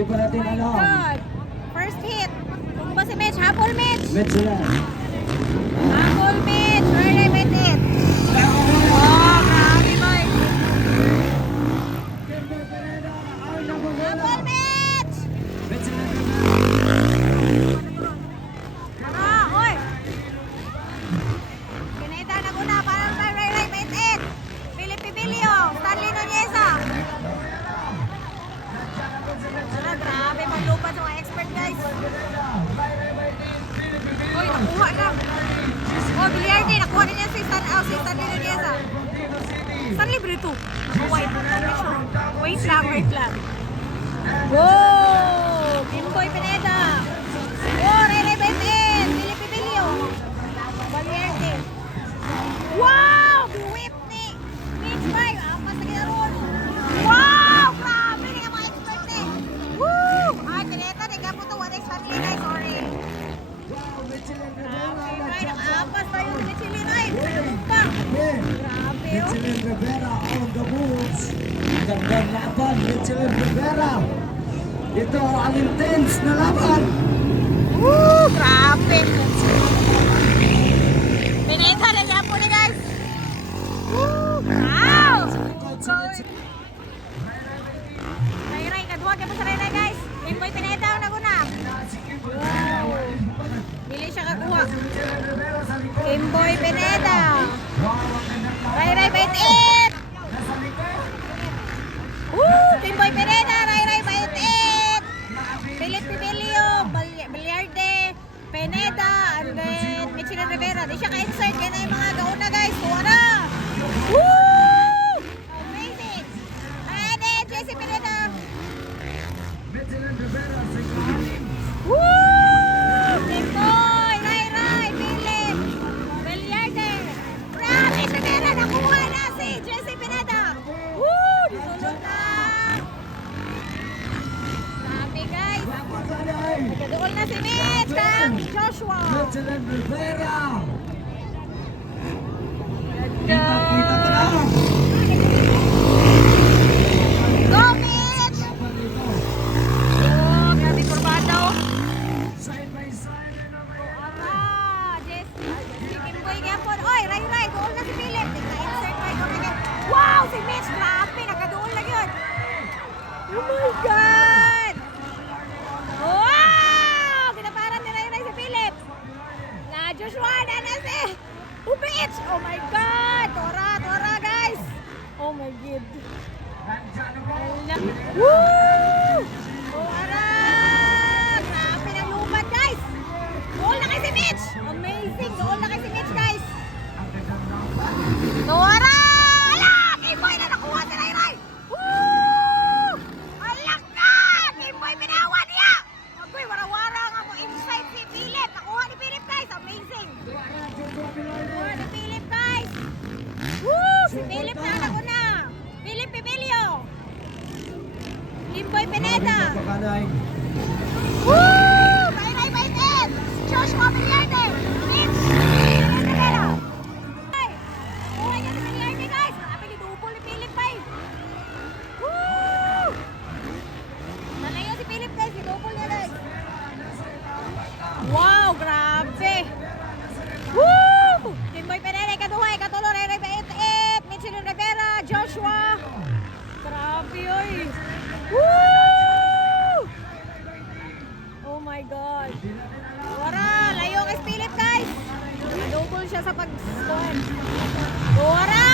Hindi pa natin alam. God. First hit. Kung ba si Mitch? Habol, Mitch. Mitch sila. Habol, Mitch. Where did I bet it? Oh, grabe boy. Habol, Mitch. Mitch sila. Tara, oy. Kinita na ko na. Parang Ray bet it. Philip Pibilio. Stanley Nuneza. Tara, grabe maglupad sa mga expert guys. Oy, nakuha na. Oh, Biliardi, nakuha din niya si Stanley Nuneza. Saan libre ito? Oh, wait lang. Wow! Kimboy Pineda. Oh, Rene Betin. Philip Pibilio. Biliardi. Wow! Whip ni Mitch Bay. Apas na kinaroon. Wow! Grabe ni mga expert ni. Woo! Ay, Pineda, nagkapo ito. What is family guys? Sorry. Grabe, Bay. Nakaapas tayo ni Mitchell Ray. Grabe, oh. Mitchell Rivera on the moves. Gandang laban, Mitchell Rivera. Ito ang intense na laban. Woo! Grabe. Pinita na niya po ni guys. Woo! Wow! Ray, kaduwag ka po sa Ray guys. Kimboy Pineda na ko na. Wow! Bili siya kakuha. Kimboy Pineda. Ray, bait it! Woo! Kimboy Pineda, Ray, bait it! Philip Pibilio, Biliarde, Pineda, and then Mitchell Rivera. Di siya ka-insert. Yan na yung mga gauna guys. Kuha na! Woo! Amazing! And then JC Pineda. Woo! Kimboy, Ray, Philip, Biliarde. Grabe, Rivera, nakuha na si JC Pineda. Woo! Disulog na! Grabe guys! Nagkadool na si Mitch kang Joshua. Mitchell Rivera. Ganda! Go Mitch! Oh, grabe kurbada oh. Side by side. Ara! Si Kimboy Gapon. Oy, Ray, dool na si Philip. Nagka-insert Ray ko na. Wow! Si Mitch, grabe! Nagkadool na yun. Oh my God! Wow! Pinaparan ni Ray si Philip. Na Joshua na si Mitch. Oh my God! Tora guys! Oh my God! Woo! Oh, ara! Grabe ng lupad guys! Dool na kay si Mitch! Amazing! Dool na kay si Mitch guys! Tora! Ala! Kimboy na nakuha si Ray! Woo! Alak na! Kimboy pinawan niya! Agoy, wara-wara nga mo inside si Philip! Nakuha ni Philip guys! Amazing! Nakuha ni Philip guys! Woo! Si Philip na ako na! Philip Pibilio! Kimboy Pineda! Pakanay. Woo! Ray Baitin! Joshua Biliarde! Mitch! Rivera! Ay! Kuha niya si Biliarde guys! Grabe ni double ni Philip Bay! Woo! Nalayo si Philip guys! Ni double niya guys! Wow! Grabe! Woo! Kimboy Pineda! Ikaduhay! Ikatulo! Ray Baitin! Mitchell Rivera! Joshua! Grabe oy! Woo! Oh my God! Wara! Layo kay Philip guys! Double siya sa pag-score. Wara!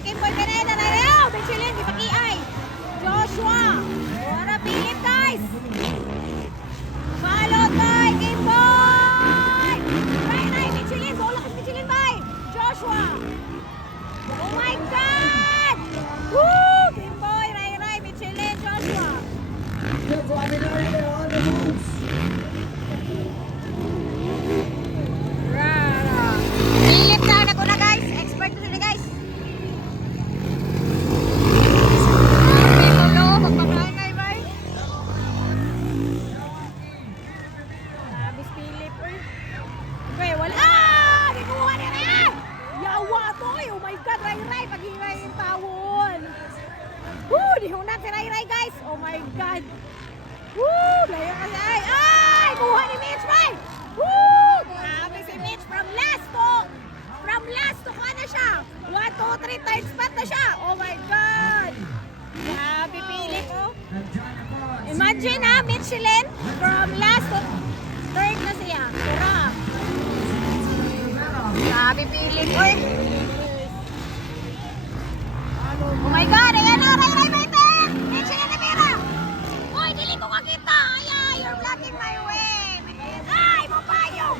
Kimboy Pineda na rin! Mitchellin, ipakiay! Joshua! Wara Philip guys! Followed by Kimboy! Ray, Mitchellin! Bola kay Mitchellin bay! Joshua! Oh my God! Woo! Kimboy, Ray, Mitchellin, Joshua! On the moves. Rara! Philip na ako na guys! Expert na sila guys! Grabe ko daw! Magpapangay bay! Sabis Philip oy! Okay, wala! Ah! Di kuha niya rin! Yawa to eh! Oh my God! Ray! Pag-hingay yung tawon! Woo! Di hunat si Ray guys! Oh my God! Woo! last to na siya. 1, 2, 3 third spot na siya. Oh my God. Grabe, Philip, oh. Nandiyan na po. Imagine ha, Michelin, from last to third na siya. Sarap. Grabe, Philip, oy. Oh my God, ayan na, Ray Baiter! Michelin Rivera! Uy, dili ko kakita! Ay, you're blocking my way! Ay, mapayong!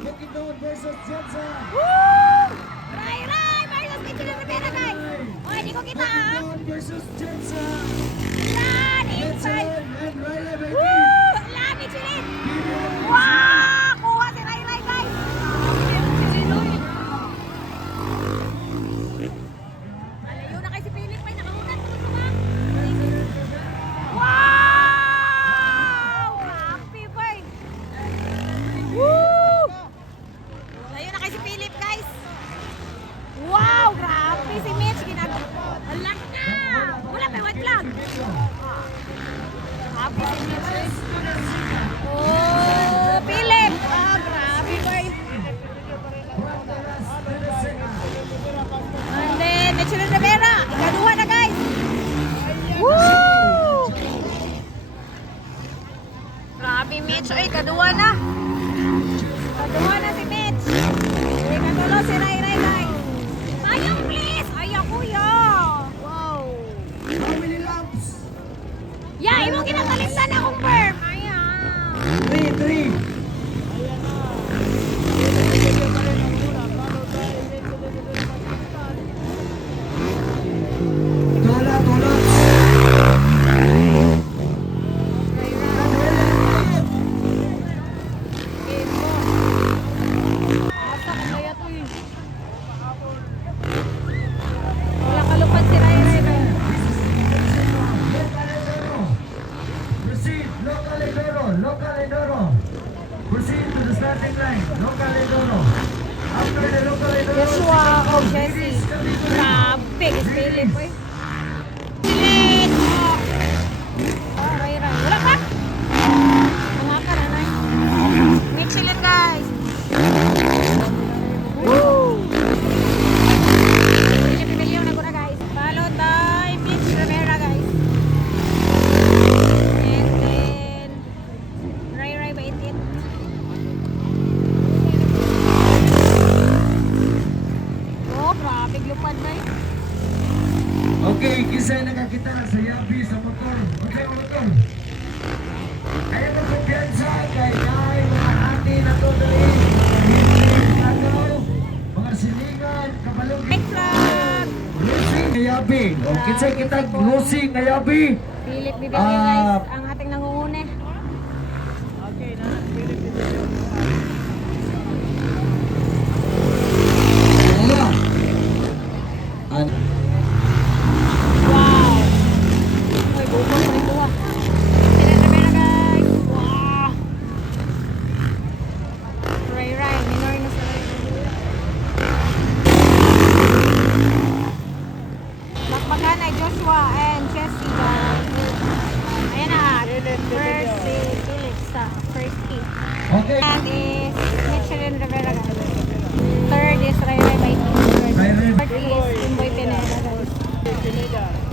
Bukidnon versus Jensen. Woo! Ray versus Michelin Rivera, guys! Uy, di ko kita, ha? Bukidnon versus Jensen. Lan, inside! Michelin and Riley Baker. Woo! Lan, Michelin! Wow! Kuha si Ray, guys! Malayo na kay si Philip, may nakahunan ko ba? Wow! Happy boy! Woo! Malayo na kay si Philip, guys! Wow! Grabe si Mitch! Alak na! Wala pa, white flag! Happy si Mitch! Oh! Philip! Ah, grabe boy! And then, Michelin Rivera! Ikaduha na, guys! Woo! Grabe, Mitch! Ay, ikaduha na! Ikaduha na si Mitch! Ikatulo si Ray, guys! Sayang, please! Ay, kuya! Wow! How many laps? Yeah, imong kinakalimtan akong firm! Ayan! 3. Tulad. Asa ka kaya to eh? Wala kalupad si Ray. Proceed, local Enduro. Proceed to the starting line, local Enduro. After the local Enduro, Joshua o Jesse. Grabe, Philip eh. Philip! Oh, Ray. Wala pa? Wala ka na, Nay. Michelin, guys. Woo! Philip Emilio na ko na, guys. Followed by Mitch Rivera, guys. And then Ray Baitit. Oh, grabe lupad na eh. okay, kisay nakakita sa yabi sa motor. Okay, motor. Kaya mo kumpiyansa kay mga ati na to dali. Mga silingan, kabalong. Big flag! Losing ngayabi. O, kisay kita losing ngayabi. Philip Bibelio, guys, ang ating nangungune. Wala. Wow! Ay, buko na ito ah. Michelin Rivera, guys. Wow! Ray, minor na sa Ray. Bakbakan ay Joshua and Jesse, guys. Ayan na. First si Philip sa first heat. Okay. And is Michelin Rivera, guys. Third is Ray by team. Ray. Fourth is Imboy Pineda, guys.